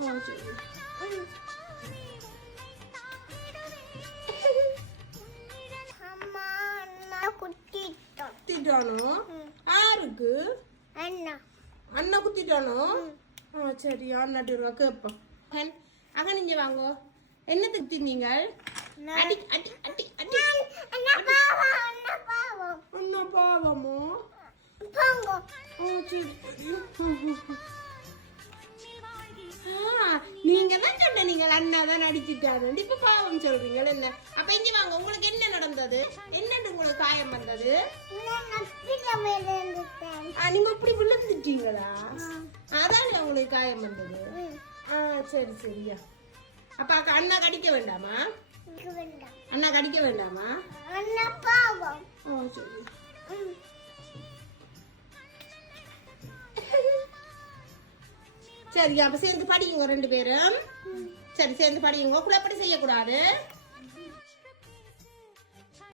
சரி. குத்திட்டானோ? யாருக்கு? அண்ணா குத்திட்டானோ? சரி, அண்ணாட்டு ரூபா கேட்போம். அங்க நீங்க வாங்க. என்னத்துக்கு தின்னீங்க? அடி அடி அடி அடி. அண்ணா பாவமோ? நீங்க தான் சொன்ன, நீங்க அண்ணா தான் அடிச்சுட்டாரு, இப்ப பாவம் சொல்றீங்க என்ன? அப்ப இங்க வாங்க, உங்களுக்கு என்ன நடந்தது? என்னன்னு உங்களுக்கு காயம் வந்தது? நீங்க இப்படி விழுந்துட்டீங்களா? அதான் உங்களுக்கு காயம் வந்தது. சரி சரியா. அப்ப அண்ணா கடிக்க வேண்டாமா? அண்ணா கடிக்க வேண்டாமா? சரி. சரி, அப்ப சேர்ந்து படியுங்க 2 பேரும். சரி, சேர்ந்து படியுங்க. கூட அப்படி செய்யக்கூடாது.